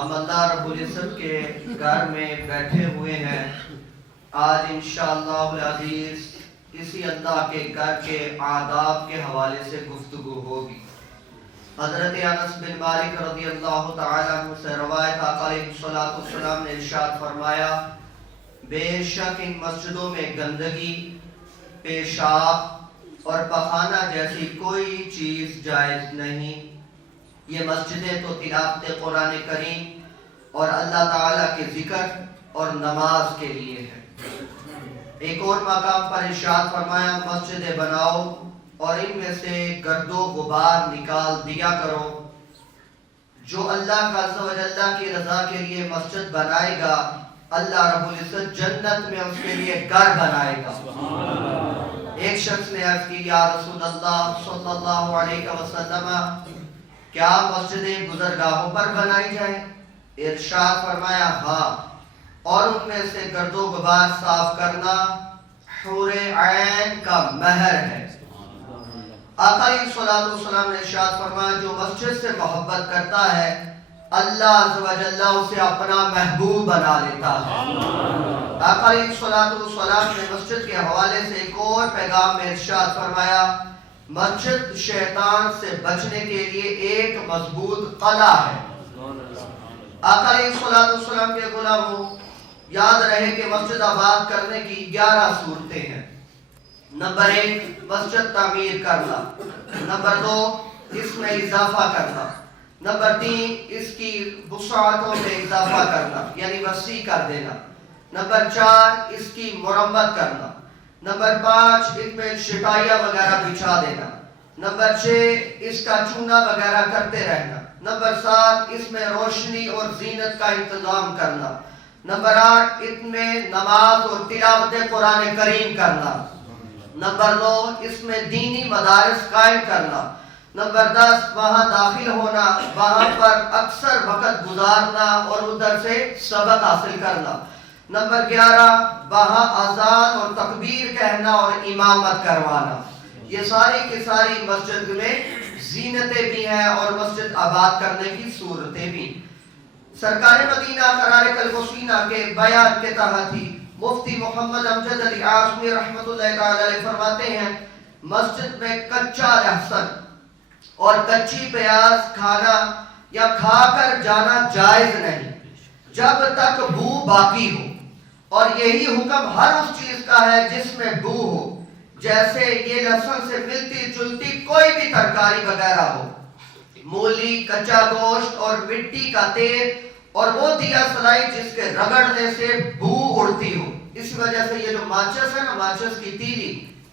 ہم اللہ رب العزت کے گھر میں بیٹھے ہوئے ہیں. آج انشاءاللہ العزیز اسی اللہ کے گھر کے آداب کے حوالے سے گفتگو ہوگی. حضرت انس بن مالک رضی اللہ تعالیٰ عنہ سے روایت آقا علیہ الصلوۃ والسلام نے ارشاد فرمایا بے شک ان مسجدوں میں گندگی، پیشاب اور پخانہ جیسی کوئی چیز جائز نہیں. یہ مسجدیں تو تلاوت قرآن کریم اور اللہ تعالیٰ کے ذکر اور نماز کے لیے ہے. ایک اور مقام پر ارشاد فرمایا مسجدیں بناؤ اور ان میں سے گرد و غبار نکال دیا کرو. جو اللہ عز و جل کی رضا کے لیے مسجد بنائے گا اللہ رب العزت جنت میں اس کے لیے گھر بنائے گا. ایک شخص نے عرض کی یا رسول اللہ صلی اللہ علیہ وسلم کیا مسجدیں گزرگاہوں پر بنائی جائیں؟ ارشاد فرمایا ہاں، اور ان میں سے گرد و غبار صاف کرنا حور عین کا مہر ہے. آقا علیہ الصلوۃ والسلام نے ارشاد فرمایا جو مسجد سے محبت کرتا ہے اللہ عز و جل اسے اپنا محبوب بنا لیتا ہے. آقا علیہ الصلوۃ والسلام نے مسجد کے حوالے سے ایک اور پیغام میں ارشاد فرمایا مسجد شیطان سے بچنے کے لیے ایک مضبوط قلعہ ہے. آقا علیہ الصلوۃ والسلام کے غلاموں یاد رہے کہ مسجد آباد کرنے کی 11 صورتیں ہیں. نمبر 1 مسجد تعمیر کرنا. نمبر 2 اس میں اضافہ کرنا. نمبر 3 اس کی وسعتوں میں اضافہ کرنا یعنی وسیع کر دینا. نمبر 4 اس کی مرمت کرنا. نمبر 5 اس میں شٹائیاں وغیرہ بچھا دینا. نمبر 6 اس کا چونا وغیرہ کرتے رہنا. نمبر 7 اس میں روشنی اور زینت کا انتظام کرنا. نمبر 8 اس میں نماز اور تلاوت قرآن کریم کرنا. نمبر 9 اس میں دینی مدارس قائم کرنا. نمبر 10 وہاں داخل ہونا، وہاں پر اکثر وقت گزارنا اور ادھر سے سبق حاصل کرنا. نمبر 11 وہاں اذان اور تکبیر کہنا اور امامت کروانا. یہ ساری کی ساری مسجد میں زینتیں بھی ہیں اور مسجد آباد کرنے کی صورتیں بھی. سرکار مدینہ قرار کلبسینہ کے بیان کے تحت ہی مفتی محمد امجد علی اعظمی رحمۃ اللہ تعالی علیہ فرماتے ہیں مسجد میں کچا لہسن اور کچی پیاز کھانا یا کھا کر جانا جائز نہیں جب تک بو باقی ہو. اور یہی حکم ہر اس چیز کا ہے جس میں بو ہو، جیسے یہ لہسن سے ملتی جلتی کوئی بھی ترکاری وغیرہ ہو، مولی، کچا گوشت اور مٹی کا تیل اور وہ دیا سلائی جس کے رگڑنے سے بو اڑتی ہو. اسی وجہ سے یہ جو ماچس ہے نا، ماچس کی تیلی،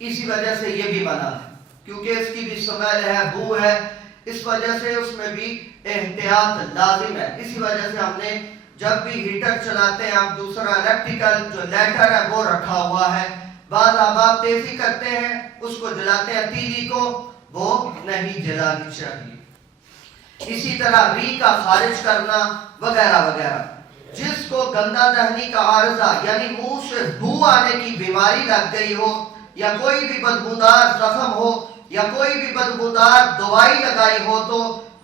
اسی وجہ سے یہ بھی بنا ہے کیونکہ اس کی بھی سمیل ہے، بو ہے. اس وجہ سے اس میں بھی احتیاط لازم ہے. اسی وجہ سے ہم نے جب بھی ہیٹر چلاتے ہیں ہم دوسرا الیکٹریکل جو لائٹر ہے وہ رکھا ہوا ہے. بعض احباب تیزی کرتے ہیں اس کو جلاتے ہیں، تیلی کو وہ نہیں جلانی چاہیے. اسی طرح ری کا خارج کرنا وغیرہ وغیرہ. جس کو گندا دہنی کا عارضہ یعنی منہ سے بو آنے کی بیماری لگ گئی ہو یا کوئی بھی بدبودار زخم ہو یا کوئی بھی بدبودار دوائی لگائی ہو تو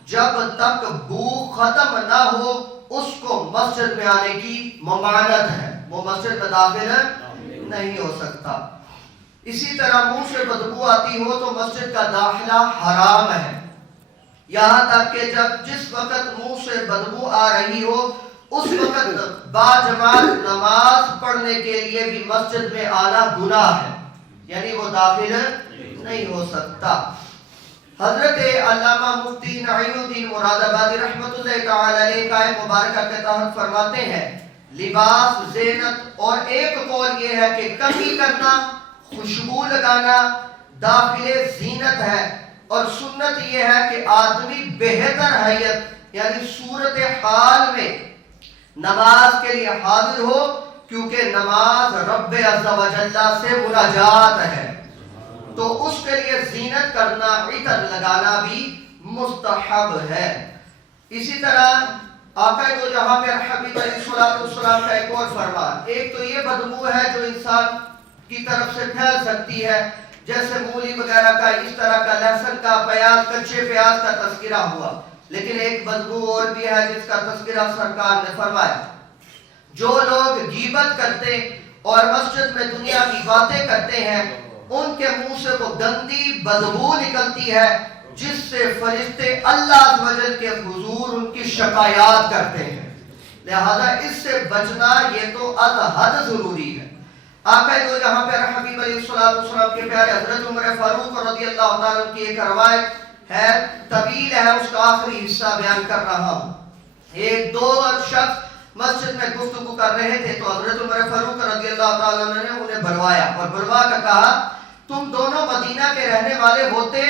جب تک بو ختم نہ ہو اس کو مسجد میں آنے کی ممانعت ہے، وہ مسجد میں داخل نہیں ہو سکتا. اسی طرح منہ سے بدبو آتی ہو تو مسجد کا داخلہ حرام ہے، یہاں تک کہ جس وقت منہ سے بدبو آ رہی ہو اس وقت باجماعت نماز پڑھنے کے لیے بھی مسجد میں آنا گناہ ہے، یعنی وہ داخل نہیں ہو سکتا. حضرت علامہ مفتی نعیم الدین مراد آبادی رحمۃ اللہ تعالی علیہ کا مبارکہ کے تحت فرماتے ہیں لباس زینت، اور ایک قول یہ ہے کہ کمی کرنا، خوشبو لگانا داخل زینت ہے، اور سنت یہ ہے کہ آدمی بہتر حیت یعنی صورت حال میں نماز کے لیے حاضر ہو کیونکہ نماز رب عز و جل سے مناجات ہے، تو اس کے لیے زینت کرنا، عطر لگانا بھی مستحب ہے. اسی طرح آقا دو جہاں پہ حبیب علیہ الصلوۃ والسلام کا ایک اور فرمان، ایک تو یہ بدبو ہے جو انسان کی طرف سے پھیل سکتی ہے جیسے مولی وغیرہ کا، اس طرح کا لہسن کا، پیاز، کچے پیاز کا تذکرہ ہوا. لیکن ایک بدبو اور بھی ہے جس کا تذکرہ سرکار نے فرمایا. جو لوگ غیبت کرتے اور مسجد میں دنیا کی باتیں کرتے ہیں ان کے منہ سے وہ گندی بدبو نکلتی ہے جس سے فرشتے اللہ عز و جل کے حضور ان کی شکایات کرتے ہیں. لہذا اس سے بچنا یہ تو از حد ضروری ہے. آقا تو جہاں پہ حبیب علیہ السلام کے پیارے حضرت عمر فاروق رضی اللہ تعالیٰ کی ایک روایت ہے، طویل ہے، اس کا آخری حصہ بیان کر رہا ہوں. ایک دو شخص مسجد میں گفتگو کر رہے تھے تو حضرت عمر فاروق رضی اللہ تعالیٰ نے انہیں بلوایا اور بلوا کر کہا تم دونوں مدینہ کے رہنے والے ہوتے؟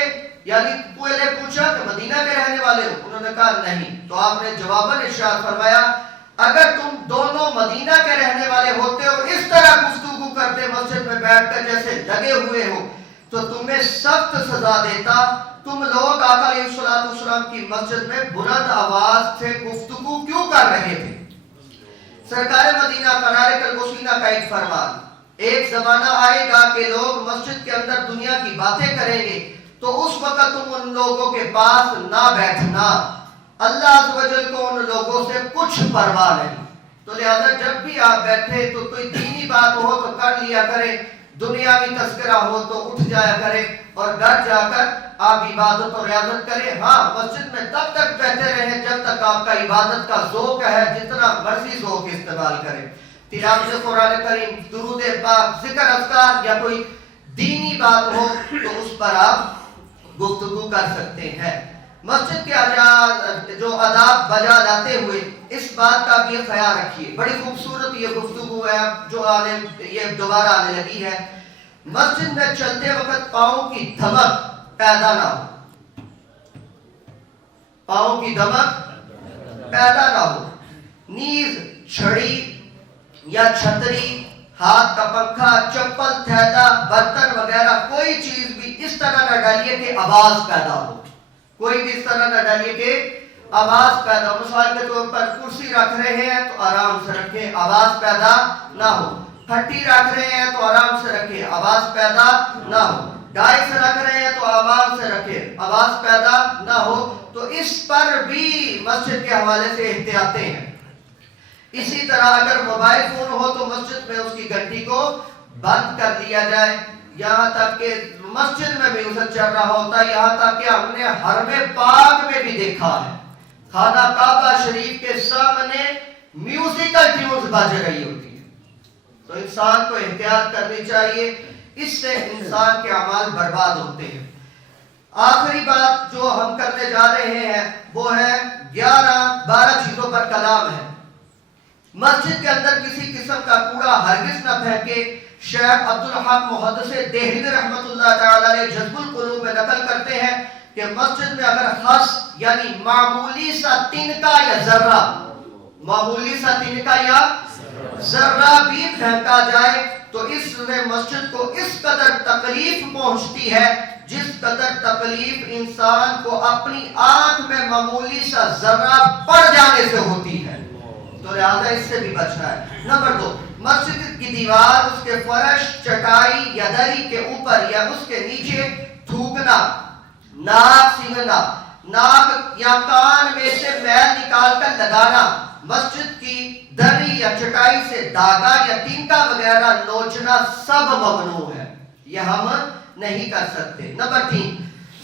یعنی پہلے پوچھا کہ مدینہ کے رہنے والے ہو؟ انہوں نے کہا نہیں. تو آپ نے جواباً ارشاد فرمایا اگر تم دونوں مدینہ کے رہنے والے ہوتے اور اس طرح گفتگو کرتے مسجد میں بیٹھ کر جیسے لگے ہوئے ہو تو تمہیں سخت سزا دیتا. تم لوگ آقا علیہ السلام کی مسجد میں بلند آواز سے گفتگو کیوں کر رہے تھے؟ سرکار مدینہ قرار کلبوسینہ کا ایک فرمان، ایک زمانہ آئے گا کہ لوگ مسجد کے اندر دنیا کی باتیں کریں گے تو اس وقت تم ان لوگوں کے پاس نہ بیٹھنا. اللہ عز و جل کو ان لوگوں سے کچھ پرواہ نہیں. تو لہذا جب بھی آپ بیٹھے تو کوئی دینی بات ہو تو کر لیا کریں، دنیاوی تذکرہ ہو تو اٹھ جایا کریں اور گھر جا کر آپ عبادت اور ریاضت کریں. ہاں مسجد میں تب تک بیٹھے رہیں جب تک آپ کا عبادت کا ذوق ہے، جتنا مرضی ذوق استعمال کریں. تلاوت قرآن کریم، درود پاک، ذکر اذکار یا کوئی دینی بات ہو تو اس پر آپ گفتگو کر سکتے ہیں. مسجد کے جو آداب بجا لاتے ہوئے اس بات کا بھی خیال رکھیے. بڑی خوبصورت یہ گفتگو ہے جو یہ دوبارہ آنے لگی ہے. مسجد میں چلتے وقت پاؤں کی دھمک پیدا نہ ہو. پاؤں کی دھمک پیدا نہ ہو. نیز چھڑی یا چھتری، ہاتھ کا پنکھا، چپل، تھیلا، برتن وغیرہ کوئی چیز بھی اس طرح نہ ڈالیے کہ آواز پیدا ہو. کوئی بھی اس طرح نہ ڈالیے کہ آواز پیدا ہو. مثال کے طور پر کرسی رکھ رہے ہیں تو آرام سے رکھیں، آواز پیدا نہ ہو. پھٹی رکھ رہے ہیں تو آرام سے رکھیں، آواز پیدا نہ ہو. ڈائس رکھ رہے ہیں تو آواز سے رکھیں، آواز پیدا نہ ہو. تو اس پر بھی مسجد کے حوالے سے احتیاطیں ہیں. اسی طرح اگر موبائل فون ہو تو مسجد میں اس کی گھنٹی کو بند کر دیا جائے. یہاں تک کہ مسجد میں میوزک چل رہا ہوتا ہے، یہاں تک کہ ہم نے حرم پاک میں بھی دیکھا ہے خانہ کعبہ شریف کے سامنے میوزیکل ٹیونز بج رہی ہوتی ہے. تو انسان کو احتیاط کرنی چاہیے، اس سے انسان کے اعمال برباد ہوتے ہیں. آخری بات جو ہم کرنے جا رہے ہیں وہ ہے 12 چیزوں پر کلام ہے. مسجد کے اندر کسی قسم کا کوڑا ہرگز نہ پھینکے. شیخ عبدالحق محدث دہلوی رحمۃ اللہ تعالی علیہ جذب القلوب میں نقل کرتے ہیں کہ مسجد میں اگر خس یعنی معمولی سا تنکا یا ذرہ، معمولی سا تنکا یا ذرہ بھی پھینکا جائے تو اس میں مسجد کو اس قدر تکلیف پہنچتی ہے جس قدر تکلیف انسان کو اپنی آنکھ میں معمولی سا ذرہ پڑ جانے سے ہوتی ہے. تو لہذا اس سے بھی بچنا ہے. نمبر 2، مسجد کی دیوار، اس کے فرش، چٹائی یا دری کے اوپر یا اس کے نیچے تھوکنا، ناک سینگنا، ناک یا کان میں سے میل نکال کر لگانا، مسجد کی دری یا چٹائی سے داغا یا تینکا وغیرہ نوچنا سب ممنوع ہے. یہ ہم نہیں کر سکتے. نمبر 3،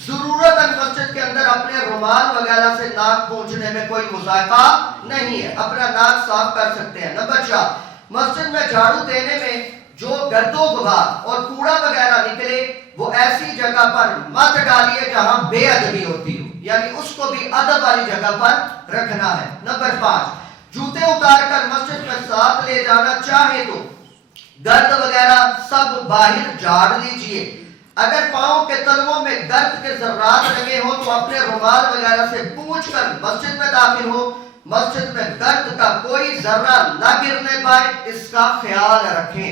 ضرورت مسجد کے اندر اپنے رومال وغیرہ سے ناک پونچھنے میں کوئی مذائقہ نہیں ہے، اپنا ناک صاف کر سکتے ہیں. نمبر 4، مسجد میں جھاڑو دینے میں جو گرد و غبار اور کوڑا وغیرہ نکلے وہ ایسی جگہ پر مت ڈالیے جہاں بے ادبی ہوتی ہو، یعنی اس کو بھی ادب والی جگہ پر رکھنا ہے. نمبر 5، جوتے اتار کر مسجد میں ساتھ لے جانا چاہے تو گرد وغیرہ سب باہر جھاڑ لیجئے. اگر پاؤں کے تلووں میں گرد کے ذرات لگے ہو تو اپنے رومال وغیرہ سے پوچھ کر مسجد میں داخل ہو. مسجد میں گرد کا کوئی ذرہ نہ گرنے پائے، اس کا خیال رکھیں.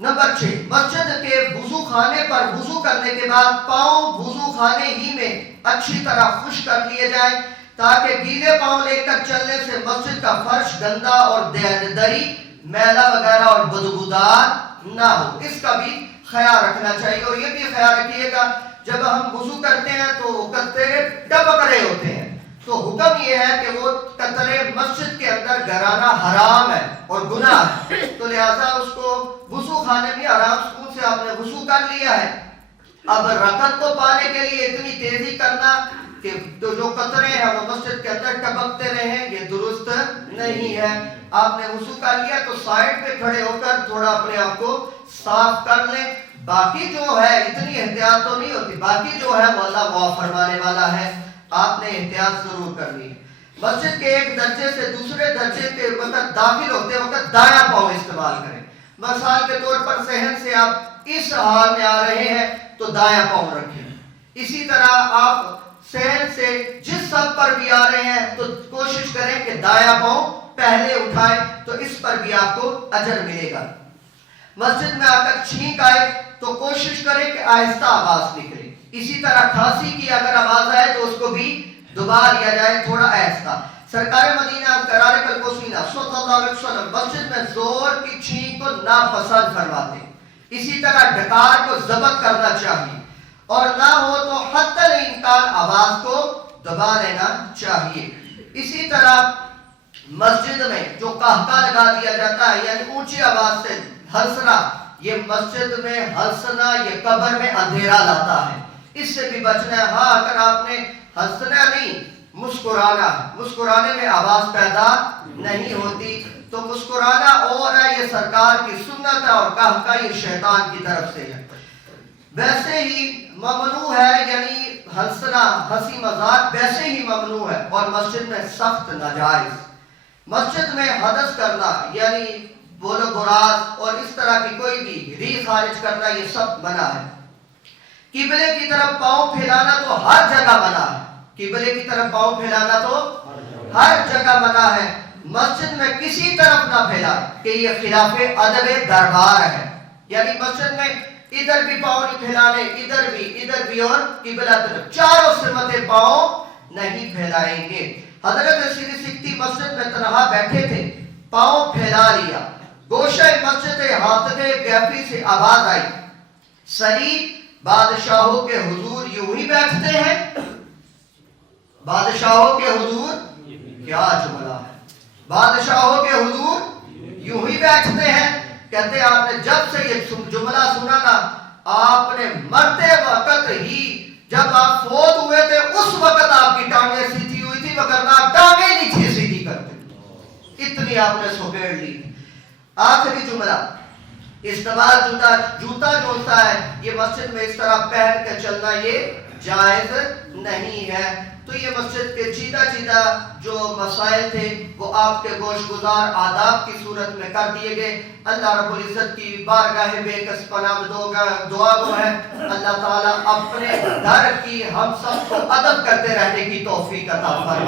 نمبر 6، مسجد کے وضو خانے پر وضو کرنے کے بعد پاؤں وضو خانے ہی میں اچھی طرح خشک کر لیے جائیں تاکہ گیلے پاؤں لے کر چلنے سے مسجد کا فرش گندا اور دری میلا وغیرہ اور بدبودار نہ ہو. اس کا بھی خیال رکھنا چاہیے. اور یہ بھی خیال رکھیے گا جب ہم وضو کرتے ہیں تو کرتے ڈبک رہے ہوتے ہیں تو حکم یہ ہے کہ وہ قطرے مسجد کے اندر گرانا حرام ہے اور گناہ ہے، تو لہٰذا اس کو وضو خانے میں آرام سکون سے آپ نے وضو کر لیا ہے۔ اب رکعت کو پانے کے لیے اتنی تیزی کرنا کہ تو جو قطرے ہیں وہ مسجد کے اندر ٹپکتے رہیں، یہ درست نہیں ہے۔ آپ نے وضو کر لیا تو سائڈ پہ کھڑے ہو کر تھوڑا اپنے آپ کو صاف کر لیں۔ باقی جو ہے اتنی احتیاط تو نہیں ہوتی، باقی جو ہے وہ اللہ معاف فرمانے والا ہے، آپ نے احتیاط ضرور کرنی ہے۔ مسجد کے ایک درجے سے دوسرے درجے کے وقت داخل ہوتے وقت دایاں پاؤں استعمال کریں۔ مثال کے طور پر صحن سے آپ اس حال میں آ رہے ہیں تو دایاں پاؤں رکھیں۔ اسی طرح آپ صحن سے جس سب پر بھی آ رہے ہیں تو کوشش کریں کہ دایاں پاؤں پہلے اٹھائیں، تو اس پر بھی آپ کو اجر ملے گا۔ مسجد میں آ کر چھینک آئے تو کوشش کریں کہ آہستہ آواز نکلے۔ اسی طرح کھانسی کی اگر آواز آئے تو اس کو بھی دبا لیا جائے تھوڑا آہستہ۔ سرکار مدینہ قرار کلبوسینہ صلی اللہ علیہ وسلم مسجد میں زور کی چھینک کو ناپسند فرماتے۔ اسی طرح ڈکار کو ضبط کرنا چاہیے، اور نہ ہو تو حتی الامکان آواز کو دبا لینا چاہیے۔ اسی طرح مسجد میں جو قہقہ لگا دیا جاتا ہے یعنی اونچی آواز سے ہنسنا، یہ مسجد میں ہنسنا یہ قبر میں اندھیرا لاتا ہے، اس سے بھی بچنا ہے۔ ہاں اگر آپ نے ہنسنا نہیں مسکرانا، مسکرانے میں آواز پیدا نہیں ہوتی، تو مسکرانا اور ہے یہ سرکار کی سنت ہے، اور قہقہ یہ شیطان کی طرف سے ہے۔ ویسے ہی ممنوع ہے، یعنی ہنسنا ہنسی مذاق ویسے ہی ممنوع ہے، اور مسجد میں سخت ناجائز۔ مسجد میں حدث کرنا یعنی بولو براز اور اس طرح کی کوئی بھی ری خارج کرنا یہ سب منع ہے۔ قبلے کی طرف پاؤں پھیلانا تو ہر جگہ منع ہے، قبلے کی طرف پاؤں پھیلانا تو ہر جگہ منع ہے۔ مسجد میں کسی طرف نہ پھیلائے کہ یہ خلاف ادب دربار ہے، یعنی مسجد میں ادھر بھی پاؤں نہیں پھیلانے، ادھر بھی اور قبلہ طرف چاروں سمتیں پاؤں نہیں پھیلائیں گے۔ حضرت سیدھی سکتی مسجد میں تنہا بیٹھے تھے، پاؤں پھیلا لیا، گوشہ مسجد حاطب کیفی سے آواز آئی، سری بادشاہوں کے حضور یوں ہی بیٹھتے ہیں؟ بادشاہوں کے حضور کیا جملہ ہے، بادشاہوں کے حضور یوں ہی بیٹھتے ہیں؟ کہتے ہیں آپ نے جب سے یہ جملہ سنا نا، آپ نے مرتے وقت ہی جب آپ فوت ہوئے تھے اس وقت آپ کی ٹانگیں سیدھی ہوئی تھی، وگرنہ آپ ٹانگیں نہیں تھی سیدھی کرتے، اتنی آپ نے سپیڑ لی۔ آخری جملہ، استعمال جوتا جو ہوتا ہے یہ مسجد میں اس طرح پہن کے چلنا یہ جائز نہیں ہے۔ تو یہ مسجد کے چیدہ جو مسائل تھے وہ آپ کے گوش گزار آداب کی صورت میں کر دیے گئے۔ اللہ رب العزت کی بارگاہ بے کس پناہ دعا گو ہے اللہ تعالیٰ اپنے در کی ہم سب کو ادب کرتے رہنے کی توفیق عطا فرمائے۔